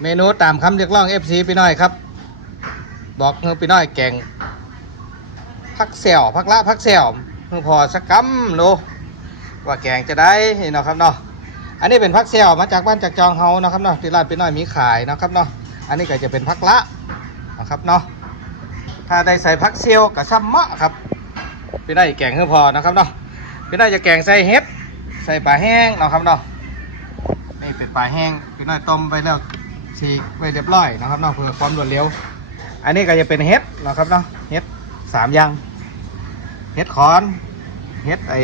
เมนูตามคำเรียกร้อง FC พี่น้อยครับ บอกเฮ้พี่น้อยแกงพักแซวพักละพักแซวเพิ่งพอสักกำดูว่าแกงจะได้เนาะครับเนาะอันนี้เป็นพักแซวมาจากบ้านจากจองเฮานะครับเนาะที่ร้านพี่น้อยมีขายเนาะครับเนาะอันนี้ก็จะเป็นพักละนะครับเนาะถ้าได้ใส่พักเซียวกับซ้ำมะครับพี่น้อยแกงเพิ่งพอนะครับเนาะพี่น้อยจะแกงใส่เห็ดใส่ปลาแห้งเนาะครับเนาะนี่เป็นปลาแห้งพี่น้อยต้มไปแล้ว ฉีกไว้เรียบร้อยนะครับเนาะเพื่อความรวดเร็ว อันนี้ก็จะเป็นเห็ดนะครับเนาะเห็ดสามอย่างเห็ดขอนเห็ดไอ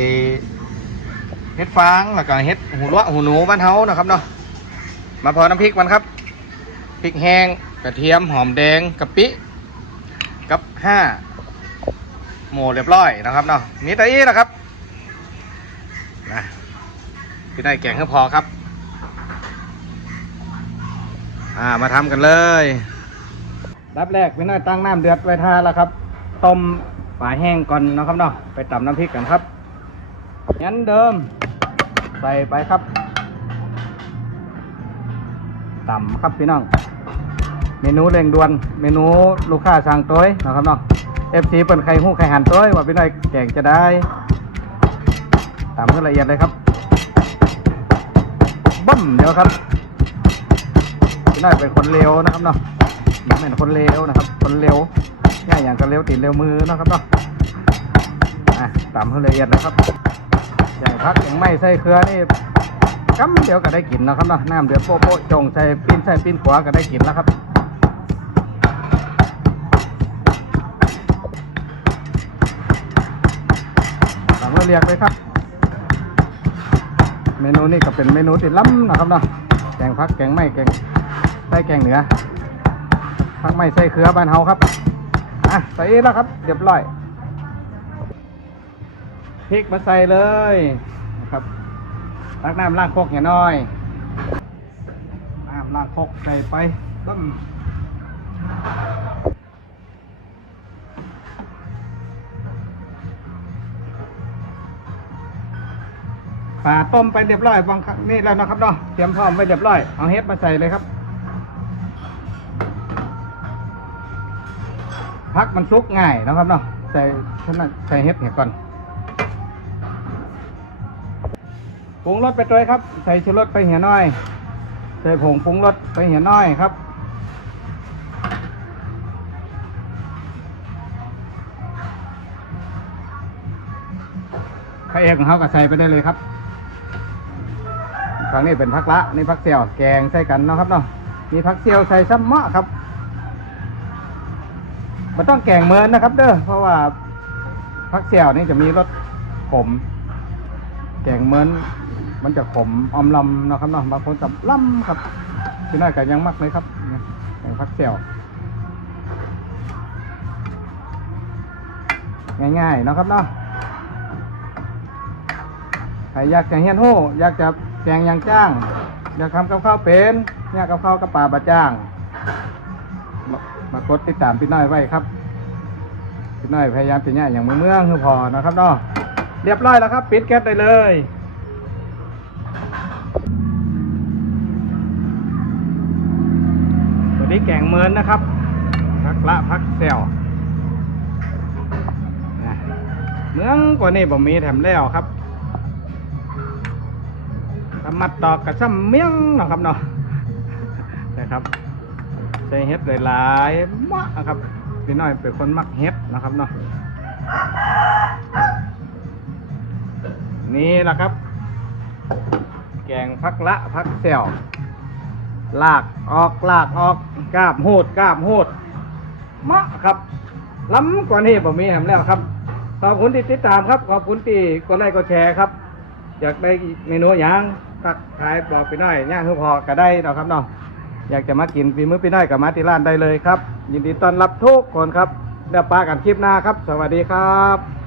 เห็ดฟางแล้วก็เห็ดหูละหูหนูบ้านเฮานะครับเนาะมาพอน้ำพริกมันครับพริกแห้งกระเทียมหอมแดงกะปิกับห้าหมูเรียบร้อยนะครับเนาะมีแต่อีนะครับนะพี่ได้แกงให้พอครับ อ่ามาทำกันเลยรับแรกพี่น้อยตั้งน้ำเดือดไว้ทาแล้วครับ ต้มปลาแห้งก่อนนะครับเนาะไปตำน้ำพริกกันครับงั้นเดิม ใส่ไปครับตำครับพี่น้อง เมนูเร่งด่วน เมนูลูกค้าสั่งตัวนะครับเนาะเอฟซีเปิดไข่หู้ไข่หันตัวว่าพี่น้อยแกงจะได้ตำให้ละเอียดเลยครับบึ้มเดี๋ยวครับ พี่น้เป็นคนเร็วนะครับเนาะไม่เป็นคนเร็วนะครับ คนเร็วง่ายอย่างก็เร็วติดเร็วมือนะครับเนาะอะตามให้ละเอียดนะครับ อย่างพักอย่างไม่ใส่เครือนี่กำเดี๋ยวก็ได้กินนะครับเนาะน้ำเดือดโป๊ะโป๊ะจงใส่ปิ้นใส่ปิ้นขวาก็ได้กินแล้วครับตามให้เรียกเลยครับ เมนูนี้ก็เป็นเมนูติดล้ำนะครับเนาะแกงพักแกงไม่แกง ไส้แกงเหนือทั้งไม่ไส้เครือบ้านเฮาครับอะใส่แล้วครับเรียบร้อยพริกมาใส่เลยนะครับตักน้ำล้างโคกอย่าน้อยน้ำล้างโคกใส่ไปต้มปลาต้มไปเรียบร้อยบางนี่แล้วนะครับเนาะเตรียมพร้อมไว้เรียบร้อยเอาเฮ็ดมาใส่เลยครับ พักมันซุกง่ายนะครับเนาะใส่ฉันใส่เห็ดเห็ดก่อนปรุงรสไปด้วยครับ ใส่ชูรสไปเหี่ยน้อย ใส่ผงปรุงรสไปเหี่ยน้อยครับพระเอกของเขาก็ใส่ไปได้เลยครับฝั่งนี้เป็นพักละนี่พักเซียวแกงใส่กันเนาะครับเนาะมีพักเซียวใส่ซ้ำมะครับ มันต้องแก่งเมินนะครับ เด้อเพราะว่าพักเสี่ยวนี่จะมีรสขม แก่งเมินมันจะขมอมลำนะครับเนาะบางคนกับล่ำครับพี่น้อยก็ยังมักเลยครับเนี่งพักเสี่ยวง่ายๆนะครับเนาะใครอยากจะเฮียนหู้อยากจะแกงยางจ้าง อยากทำกับข้าวเป็นอยากกับข้าวกับปลาบะจ้าง มากดติดตามพี่น้อยไว้ครับพี่น้อยพยายามจะเนี่ยอย่างมือเมืองคือพอนะครับเนาะเรียบร้อยแล้วครับ ปิดแก๊สได้เลยตัวนี้แกงเมินนะครับ พักละพักเซลนะเมืองกว่านี้ผมมีแถมแล้วครับทำมัดตอกกับซ้ำเมียงนะครับเนาะนะครับ ใส่เฮ็ดหลายๆมากนะครับพี่น้อยเป็นคนมักเฮ็ดนะครับเนาะนี่แหละครับ แกงพักละพักเซลลากออกลากออกกามโหดกามโหดมะครับล้ำกว่านี้ผมมีแหมแล้วครับขอบคุณที่ติดตามครับ ขอบคุณที่กดไลค์กดแชร์ครับ อยากได้เมนูอย่างตักขายบอกไปหน่อยย่างคือพอก็ได้เนาะครับเนาะ อยากจะมากินฝีมือพี่น้อยกับมาที่ร้านได้เลยครับ ยินดีต้อนรับทุกคนครับเดี๋ยวปากันคลิปหน้าครับ สวัสดีครับ